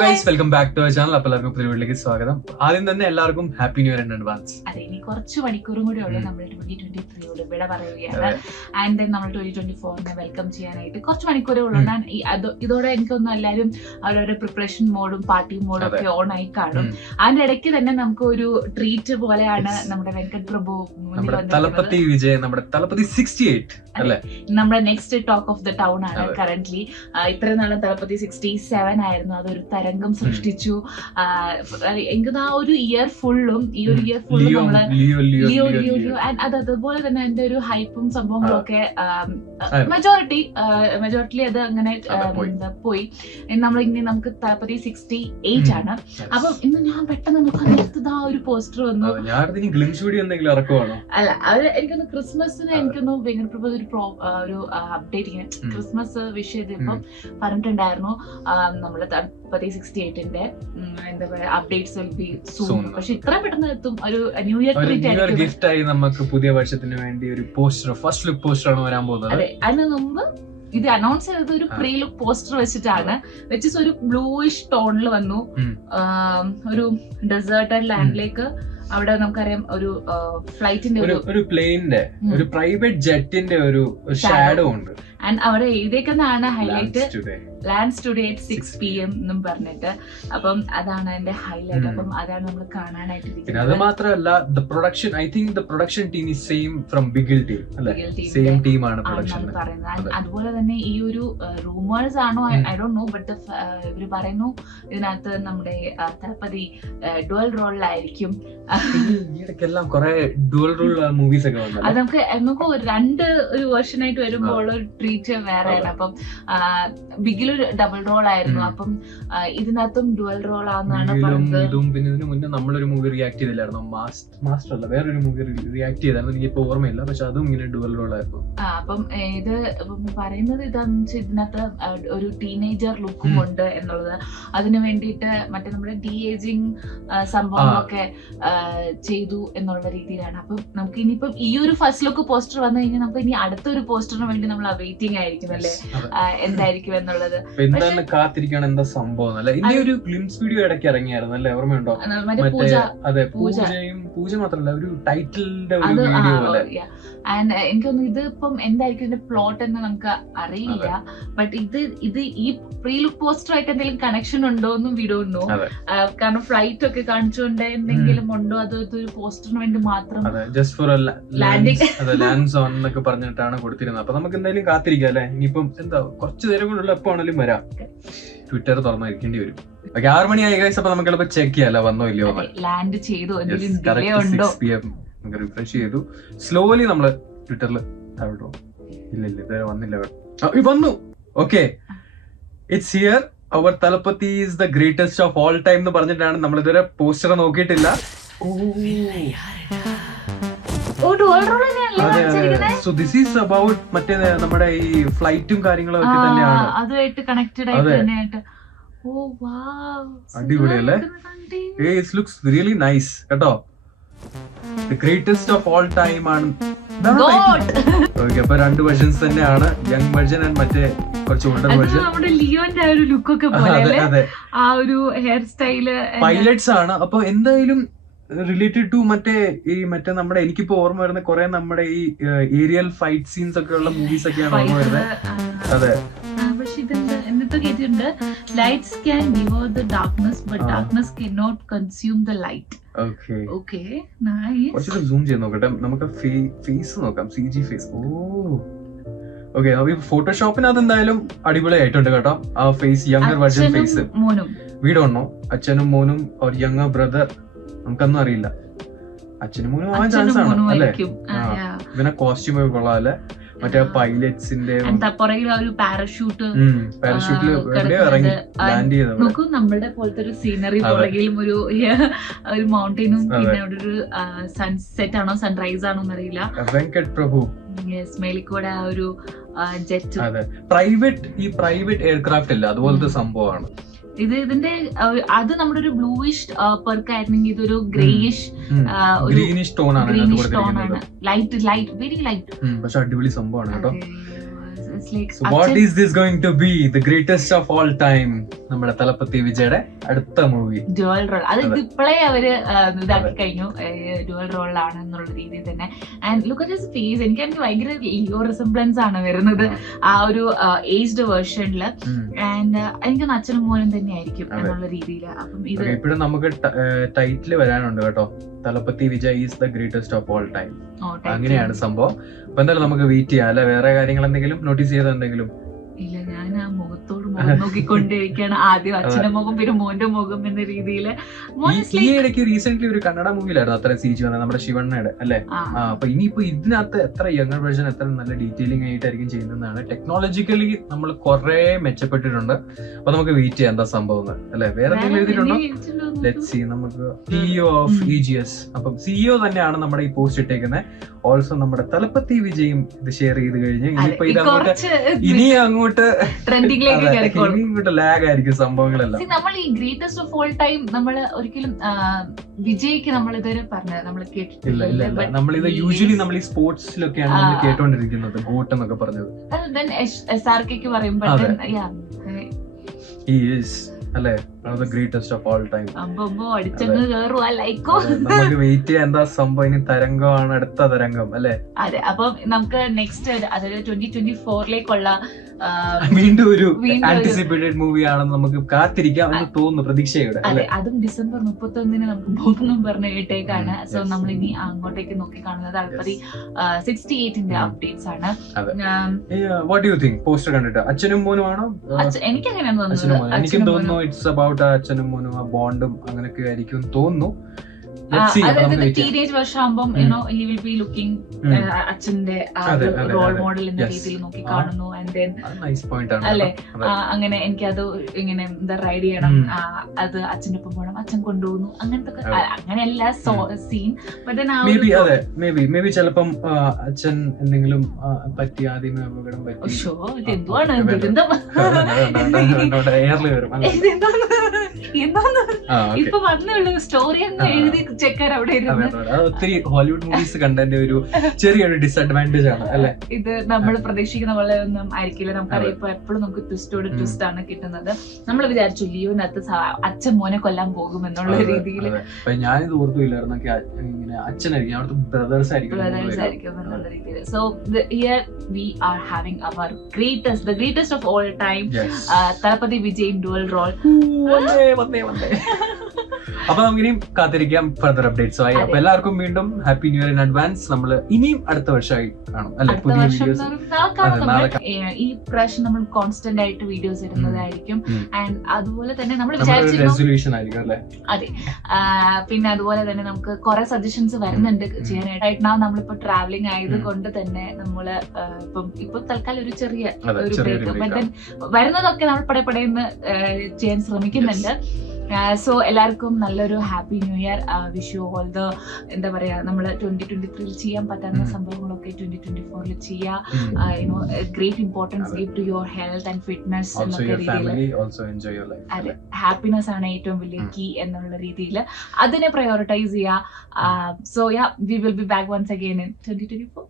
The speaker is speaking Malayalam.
Guys welcome back to our channel. അപ്പോൾ എല്ലാവർക്കും പുതിയ വീട്ടിലേക്ക് സ്വാഗതം. ആദ്യം തന്നെ എല്ലാവർക്കും happy new year in advance. അതെ, ഇനി കുറച്ച് മണിക്കൂറും കൂടെ ഉള്ളൂ നമ്മൾ 2023 വിട പറയുകയാണ്. ആൻഡ് ദെൻ നമ്മൾ 2024 വെൽക്കം ചെയ്യാനായിട്ട് കുറച്ച് മണിക്കൂറേ ഉള്ളൂ. ഇതോടെ എനിക്കൊന്നും എല്ലാവരും അവരവരുടെ പ്രിപ്പറേഷൻ മോഡും പാർട്ടി മോഡും ഒക്കെ ഓൺ ആയി കാണും. അതിന്റെ ഇടയ്ക്ക് തന്നെ നമുക്ക് ഒരു ട്രീറ്റ് പോലെയാണ് നമ്മുടെ വെങ്കട് പ്രഭു തലപ്പതി വിജയ്, നമ്മുടെ തലപ്പതി 68 അല്ലേ, നമ്മുടെ next talk of the town ആണ് കറന്റ്ലി. ഇത്രയും നാളും തലപ്പതി 67 ആയിരുന്നു. അതൊരു തരംഗം സൃഷ്ടിച്ചു. എനിക്ക് ആ ഒരു ഇയർ ഫുള്ളും ഈ ഒരു ഇയർ ഫുള്ളും നമ്മള് ലിയോ അത് അതുപോലെ തന്നെ അതിന്റെ ഒരു ഹൈപ്പും സംഭവങ്ങളും ഒക്കെ മെജോറിറ്റി അത് അങ്ങനെ പോയി. നമ്മളിങ്ങനെ നമുക്ക് തലപ്പതി 68 ആണ്. അപ്പം ഇന്ന് ഞാൻ പെട്ടെന്ന് നോക്കാൻ ആ ഒരു പോസ്റ്റർ വന്നു. അല്ല, അത് എനിക്കൊന്ന് ക്രിസ്മസിന് എനിക്കൊന്ന് വെങ്കട് പ്രഭു ഒരു അപ്ഡേറ്റ് ഇങ്ങനെ ക്രിസ്മസ് വിഷ് ചെയ്തപ്പം പറഞ്ഞിട്ടുണ്ടായിരുന്നു നമ്മള് തലപ്പതി 68ന്റെ എന്താ പറയാ അപ്ഡേറ്റ്സ് വിൽ ബി സൂൺ. പക്ഷെ ഇത്ര പെട്ടെന്ന് എത്തും. ഒരു ന്യൂ ഇയർ ഗിഫ്റ്റ് ആയി നമുക്ക് പുതിയ വർഷത്തിന് വേണ്ടി ഒരു പോസ്റ്റർ, ഫസ്റ്റ് ലുക്ക് പോസ്റ്റർ ആണ് വരാൻ പോകുന്നത്. അതെ, അതിന് മുമ്പ് ഇത് അനൗൺസ് ചെയ്തത് ഒരു പ്രീ ലുക്ക് പോസ്റ്റർ വെച്ചിട്ടാണ്. വെച്ച് ഒരു ബ്ലൂയിഷ് ടോണിൽ വന്നു. ഒരു ഡെസേർട്ടഡ് ലാൻഡിലേക്ക് അവിടെ നമുക്കറിയാം ഒരു ഫ്ലൈറ്റിന്റെ ഒരു പ്ലെയിനിന്റെ ഒരു പ്രൈവറ്റ് ജെറ്റിന്റെ ഒരു ഷാഡോ ഉണ്ട്. ആൻഡ് അവിടെ എഴുതിയേക്കുന്നതാണ് highlight lands today at 6 PM എന്നും പറഞ്ഞിട്ട്. അപ്പം അതാണ് അതിന്റെ ഹൈലൈറ്റ്. അപ്പം അതാണ് നമ്മൾ കാണാനായിട്ടിരിക്കുന്നത്. അത് മാത്രമല്ല, the production, I think the production team is same from Bigil team അല്ലേ, സെയിം ടീമാണ് പ്രൊഡക്ഷൻ പറയുന്നത്. അതുപോലെ തന്നെ ഈ ഒരു റൂമേഴ്സ് ആണോ ഐ ഡോണ്ട് നോ, ബട്ട് ഇവര് പറയുന്നു ഇതിനകത്ത് നമ്മുടെ തലപ്പതി ഡുവൽ റോളിലായിരിക്കും. ഈയിടയ്ക്കെല്ലാം കുറെ ഡുവൽ റോൾ മൂവീസ് ഒക്കെ വന്നു. അത് നമുക്ക് രണ്ട് ഒരു വേർഷൻ ആയിട്ട് വരുമ്പോൾ ഒരു ട്രീറ്റ് വേറെയാണ്. അപ്പം ബിഗിൽ ഡബിൾ റോൾ ആയിരുന്നു. അപ്പം ഇതിനകത്തും ഡുവൽ റോൾ ആണെന്നാണ് പറഞ്ഞത്. പിന്നെ ഇതിന് മുന്നേ നമ്മളൊരു മൂവി റിയാക്ട് ചെയ്തില്ലായിരുന്നു, മാസ്റ്റർ അല്ല വേറൊരു മൂവി റിയാക്ട് ചെയ്തായിരുന്നു, എനിക്ക് ഇപ്പൊ ഓർമ്മയില്ല. പക്ഷെ അതും ഇങ്ങനെ ഡുവൽ റോൾ ആയിരുന്നു. അപ്പം ഇത് പറയുന്നത് ഇതാന്ന് വെച്ചാൽ ഇതിനകത്ത് ഒരു ടീനേജർ ലുക്കും ഉണ്ട് എന്നുള്ളത്. അതിനു വേണ്ടിയിട്ട് മറ്റേ നമ്മുടെ ഡി ഏജിങ് സംഭവങ്ങളൊക്കെ ചെയ്തു എന്നുള്ള രീതിയിലാണ്. അപ്പം നമുക്ക് ഇനിയിപ്പം ഈ ഒരു ഫസ്റ്റ് ലുക്ക് പോസ്റ്റർ വന്നു കഴിഞ്ഞാൽ നമുക്ക് ഇനി അടുത്തൊരു പോസ്റ്ററിന് വേണ്ടി നമ്മൾ വെയിറ്റിംഗ് ആയിരിക്കും അല്ലേ, എന്തായിരിക്കും എന്നുള്ളത്. എന്താണ് കാത്തിരിക്കണം, എന്താ സംഭവം അല്ലെ. ഇതിന്റെ ഒരു ഗ്ലിംസ് വീഡിയോ ഇടയ്ക്ക് ഇറങ്ങിയായിരുന്നു അല്ലേ, ഓർമ്മയുണ്ടോ? അതെ, പൂജ മാത്രമല്ല ഒരു ടൈറ്റിലിന്റെ ഒരു വീഡിയോ അല്ലേ. ആൻഡ് എനിക്കൊന്നും ഇത് ഇപ്പം എന്തായിരിക്കും ഇതിന്റെ പ്ലോട്ട് എന്ന് നമുക്ക് അറിയില്ല. ബട്ട് ഇത് ഈ പ്രീ ലുക്ക് പോസ്റ്റർ ആയിട്ട് എന്തെങ്കിലും കണക്ഷൻ ഉണ്ടോ എന്നും വി ഡോണ്ട് നോ. കാരണം ഫ്ലൈറ്റ് ഒക്കെ കാണിച്ചുകൊണ്ട് എന്തെങ്കിലും ഉണ്ടോ, അത് ഒരു പോസ്റ്ററിന് വേണ്ടി മാത്രം ജസ്റ്റ് ഫോർ ലാൻഡ്സ് ഓൺ എന്നൊക്കെ പറഞ്ഞിട്ടാണ് കൊടുത്തിരുന്നത്. അപ്പൊ നമുക്ക് എന്തായാലും കാത്തിരിക്കാം അല്ലെ. ഇനിയിപ്പം എന്താ കുറച്ച് നേരം കൊണ്ടുള്ള എപ്പോ ആണെങ്കിലും വരാം. ട്വിറ്റർ തുറന്നിരിക്കേണ്ടി വരും. 6 മണിയായി ഗൈസ്. അപ്പൊ നമുക്ക് എളുപ്പം ചെക്ക് ചെയ്യാലോ വന്നോ ഇല്ലയോ. ലാൻഡ് ചെയ്തോ, 6 PM നമുക്ക് റിഫ്രഷ് ചെയ്തു. സ്ലോലി നമ്മള് ട്വിറ്ററിൽ താഴോട്ടോ. ഇല്ല ഇതുവരെ വന്നില്ല. വന്നു. Okay, it's here. Our Thalapathy is the greatest of all time എന്ന് പറഞ്ഞിട്ടാണ്. നമ്മൾ ഇതുവരെ പോസ്റ്റർ നോക്കിയിട്ടില്ല. സോ ദിസ് ഈസ് അബൌട്ട് മറ്റേ നമ്മുടെ ഈ ഫ്ലൈറ്റും കാര്യങ്ങളും ഒക്കെ തന്നെയാണ് അതുമായിട്ട് കണക്റ്റഡ് ആയിട്ട്. അടിപൊളിയല്ലേ. ഇറ്റ് ലുക്സ് റിയലി നൈസ് കേട്ടോ. The greatest of all time ആണ്. ഓക്കെ, അപ്പൊ 2 വെർഷൻസ് തന്നെയാണ്, യങ് വെർഷൻ ആൻഡ് മറ്റേ കുറച്ച് ഓൾഡർ വെർഷൻ. നമ്മുടെ ലിയോന്റെ ആ ഒരു ലുക്ക് ഒക്കെ പോലെ ആ ഒരു ഹെയർ സ്റ്റൈല് പൈലറ്റ്സ് ആണ്. അപ്പൊ എന്തായാലും റിലേറ്റഡ് ടു മറ്റേ നമ്മുടെ എനിക്കിപ്പോ ഓർമ്മ വരുന്ന കുറെ നമ്മുടെ ഈ ഏരിയൽ ഫൈറ്റ് സീൻസ് ഒക്കെ ഉള്ള മൂവീസ് ഒക്കെയാണ് ഓർമ്മ വരുന്നത്. അതെ, പക്ഷെ ഇതെന്താ എന്നിട്ട് കേട്ടിട്ടുണ്ട്, lights can devour the darkness but darkness cannot consume the light. Okay, nice. കുറച്ച് സൂം ചെയ്ത് നോക്കട്ടെ, നമുക്ക് ഫേസ് നോക്കാം, CG ഫേസ്. ഓക്കെ, ഫോട്ടോഷോപ്പിനകത്ത് എന്തായാലും അടിപൊളിയായിട്ടുണ്ട് കേട്ടോ ആ ഫേസ്. യങ്ങർ വെർഷൻ ഫേസ് വീടോണോ, അച്ഛനും മോനും ഒരു യങ്ങർ ബ്രദർ, നമുക്കൊന്നും അറിയില്ല. അച്ഛനും മോനും ആവാൻ ചാൻസ് ആണ് അല്ലേ. പിന്നെ കോസ്റ്റ്യൂം ഒക്കെ കൊള്ളാം അല്ലെ. മറ്റേ പൈലറ്റ്സിന്റെ പാരഷൂട്ടിൽ ഇറങ്ങി ലാൻഡ് ചെയ്തത് നോക്കൂ. നമ്മുടെ പോലത്തെ ഒരു സീനറി പുറകിലും ഒരു മൗണ്ടനും പിന്നെ അവിടെ ഒരു സൺസെറ്റ് ആണോ സൺറൈസ് ആണോ എന്നറിയില്ല. വെങ്കട് പ്രഭു മേലിക്കൂടെ ആ ഒരു ജെറ്റ്. അതെ, പ്രൈവറ്റ് എയർക്രാഫ്റ്റ് അല്ല, അതുപോലത്തെ സംഭവമാണ്. ഇതിന്റെ അത് നമ്മുടെ ഒരു ബ്ലൂയിഷ് പെർക്കായിരുന്നെങ്കിൽ ഇതൊരു ഗ്രേയിഷ് ഗ്രീനിഷ് ടോൺ ആണ്. Light very light. പക്ഷെ അടിപൊളി സംഭവമാണ് കേട്ടോ. It's like So what is this going to be? The greatest of all time. നമ്മുടെ തലപ്പത്തി വിജയുടെ അടുത്ത മൂവി ഡ്യുവൽ റോൾ. അത് ഇപ്പോഴേ അവര് ഇതാക്കി കഴിഞ്ഞു, ഡ്യുവൽ റോളിലാണ് എന്നുള്ള രീതിയിൽ തന്നെ. And look at his face, എനിക്ക് ഭയങ്കര ലിയോ റിസംബ്ലൻസ് ആണ് വരുന്നത് ആ ഒരു ഏജ്ഡ് വേർഷനില്. ആൻഡ് എനിക്കൊന്ന് അച്ഛനും മോനും തന്നെ ആയിരിക്കും എന്നുള്ള രീതിയിൽ. അപ്പം ഇത് ഇപ്പോഴും നമുക്ക് ടൈറ്റിൽ വരാനുണ്ട് കേട്ടോ, Thalapathy Vijay is the greatest of all time. അങ്ങനെയാണ് സംഭവം. അപ്പൊ എന്തായാലും നമുക്ക് വെയിറ്റ് ചെയ്യാം അല്ലെ? വേറെ കാര്യങ്ങൾ എന്തെങ്കിലും നോട്ടീസ് ചെയ്തെന്തെങ്കിലും? ഇല്ല, ഞാൻ ആ മുഖത്തോട് മുഖം നോക്കിക്കൊണ്ടിരിക്കുകയാണ്. ആദ്യം അച്ഛന്റെ മുഖം, പിന്നെ മോന്റെ മുഖം എന്ന രീതിയിൽ. ഈ ഇടയ്ക്ക് റീസെന്റ് ഒരു കന്നഡ മൂവിയിലായിരുന്നു അത്ര CG വന്നത്, നമ്മുടെ ശിവണ്ണയുടെ അല്ലെ? അപ്പൊ ഇനിയിപ്പോ ഇതിനകത്ത് എത്ര യങ്ങർ വേർഷൻ എത്ര നല്ല ഡീറ്റെയിലിംഗ് ആയിട്ടായിരിക്കും ചെയ്യുന്നതാണ്. ടെക്നോളജിക്കലി നമ്മൾ കുറെ മെച്ചപ്പെട്ടിട്ടുണ്ട്. അപ്പൊ നമുക്ക് വെയിറ്റ് ചെയ്യാം എന്താ സംഭവം അല്ലെ? വേറെ എന്തെങ്കിലും എഴുതിയിട്ടുണ്ടോ? Let's see. നമുക്ക് CEO ഓഫ് EGS, അപ്പം CEO തന്നെയാണ് നമ്മുടെ ഈ പോസ്റ്റ് ഇട്ടേക്കുന്നത്. ഓൾസോ നമ്മുടെ തലപ്പത്തി വിജയും ഇത് ഷെയർ ചെയ്ത് കഴിഞ്ഞ് ഇനിയിപ്പോ ഇത് ഇനി അങ്ങോട്ട് ഇങ്ങോട്ട് ലാഗ് ആയിരിക്കും സംഭവങ്ങളെല്ലാം. നമ്മൾ ഈ ഗ്രേറ്റസ്റ്റ് ഓഫ് ഓൾ ടൈം നമ്മൾ ഒരിക്കലും വിജയ്ക്ക് നമ്മൾ ഇതുവരെ പറഞ്ഞത് നമ്മൾ കേട്ടിട്ടില്ല. നമ്മളിത് യൂഷ്വലി നമ്മൾ ഈ സ്പോർട്സിലൊക്കെയാണ് നമ്മൾ കേട്ടോണ്ടിരിക്കുന്നത് ഗോട്ട് എന്നൊക്കെ പറഞ്ഞത്. SRK പറയുമ്പോൾ അല്ലെ the greatest of all time. നമുക്ക് വെയിറ്റ് ചെയ്യാൻ എന്താ സംഭവം. ഇനി തരംഗമാണ് അടുത്ത തരംഗം അല്ലെ? അതെ. അപ്പൊ നമുക്ക് നെക്സ്റ്റ് അതായത് 2024 വീണ്ടും ഒരു ആന്റിസിപ്പേറ്റഡ് മൂവി ആണെന്ന് നമുക്ക് കാത്തിരിക്കാം എന്ന് തോന്നുന്നു, പ്രതീക്ഷയുടെ. അതെ, അതും ഡിസംബർ 31 നമുക്ക് പോകുന്നു പറഞ്ഞ കേട്ടേക്കാണ്. സോ നമ്മൾ ഇനി അങ്ങോട്ടേക്ക് നോക്കി കാണുന്നത് അൽപ്പതി 68ന്റെ അപ്ഡേറ്റ്സ് ആണ്. What do you think poster കണ്ടിട്ട്? അച്ഛനും മോനും ആണോ? എനിക്ക് അങ്ങനെയാണ് തോന്നുന്നത്. എനിക്കും തോന്നുന്നു ഇറ്റ്സ് അബൌട്ട് അച്ഛനും മോനും ആ ബോണ്ടും അങ്ങനെയൊക്കെ ആയിരിക്കും തോന്നുന്നു. ടീനേജ് വർഷമാകുമ്പോൾ he will be looking അച്ഛന്റെ റോൾ മോഡൽ എന്ന രീതിയിൽ നോക്കി കാണുന്നു. അല്ലെ, അങ്ങനെ എനിക്കത് ഇങ്ങനെ എന്താ റൈഡ് ചെയ്യണം, അത് അച്ഛൻ്റെ ഒപ്പം പോകണം, അച്ഛൻ കൊണ്ടുപോകുന്നു, അങ്ങനത്തെ അങ്ങനെയല്ല സീൻ. മേ ബി ചിലപ്പം അച്ഛൻ എന്തെങ്കിലും പറ്റി, ആദ്യമേ അപകടം പറ്റി, എന്തുവാണ് ദുരന്തം എന്താന്ന് ഇപ്പൊ വന്നുള്ള സ്റ്റോറി അങ്ങ് എഴുതി ചെക്കർ അവിടെ ഇരുന്ന്. ഒത്തിരി ഹോളിവുഡ് മൂവീസ് കണ്ടതിന്റെ ഒരു ചെറിയൊരു ഡിസഡ്വാൻറ്റേജ് ആണ് അല്ലെ? ഇത് നമ്മൾ പ്രതീക്ഷിക്കുന്ന പോലെ ഒന്നും ആയിരിക്കില്ല. നമുക്കറിയാം ഇപ്പൊ എപ്പോഴും നമുക്ക് ട്വിസ്റ്റോട് ട്വിസ്റ്റ് ആണ് കിട്ടുന്നത്. നമ്മൾ വിചാരിച്ചു ലിയോനകത്ത് അച്ഛൻ മോനെ കൊല്ലാൻ പോകും എന്നുള്ള രീതിയിൽ. ഞാനിത് ഓർത്തില്ലായിരുന്നു ഇങ്ങനെ അച്ഛനായിരിക്കും, അവിടുത്തെ ബ്രദേഴ്സ് ആയിരിക്കും എന്നുള്ള രീതിയിൽ. So here we are having our the greatest of all time, Thalapathy Vijay dual role. അപ്പൊ നമുക്ക് ഇനിയും കാത്തിരിക്കാം ഫർദർ അപ്ഡേറ്റ്സ് ആയി. അപ്പൊ എല്ലാവർക്കും വീണ്ടും happy new year in advance. നമ്മൾ ഇനിയും അടുത്ത വർഷമായി കാണും അല്ലെ? പുതിയ വീഡിയോസ് ഈ പ്രാവശ്യം നമ്മൾ കോൺസ്റ്റന്റ് ആയിട്ട് വീഡിയോസ് ഇടുന്നതായിരിക്കും. ആൻഡ് അതുപോലെ തന്നെ നമ്മൾ റെസൊല്യൂഷൻ ആയിരിക്കും അല്ലെ? അതെ. പിന്നെ അതുപോലെ തന്നെ നമുക്ക് കുറെ സജഷൻസ് വരുന്നുണ്ട് ചെയ്യാനായിട്ട്. നമ്മളിപ്പോ ട്രാവലിംഗ് ആയത് കൊണ്ട് തന്നെ നമ്മള് ഇപ്പൊ തൽക്കാലം ഒരു ചെറിയ ഒരു ബ്രേക്ക്, വരുന്നതൊക്കെ നമ്മൾ പടപടയെന്ന് ചെയ്യാൻ ശ്രമിക്കുന്നുണ്ട്. സോ എല്ലാവർക്കും നല്ലൊരു happy new year. Wish you all the എന്താ പറയാ, നമ്മള് 2023 ചെയ്യാൻ പറ്റുന്ന സംഭവങ്ങളൊക്കെ 2024 ചെയ്യാം. Great importance give to your health and fitness എന്നൊക്കെ രീതിയിൽ. അതെ, ഹാപ്പിനെസ് ആണ് ഏറ്റവും വലിയ കീ എന്നുള്ള രീതിയിൽ അതിനെ പ്രയോറിറ്റൈസ് ചെയ്യാം. So yeah, we will be back once again in 2024.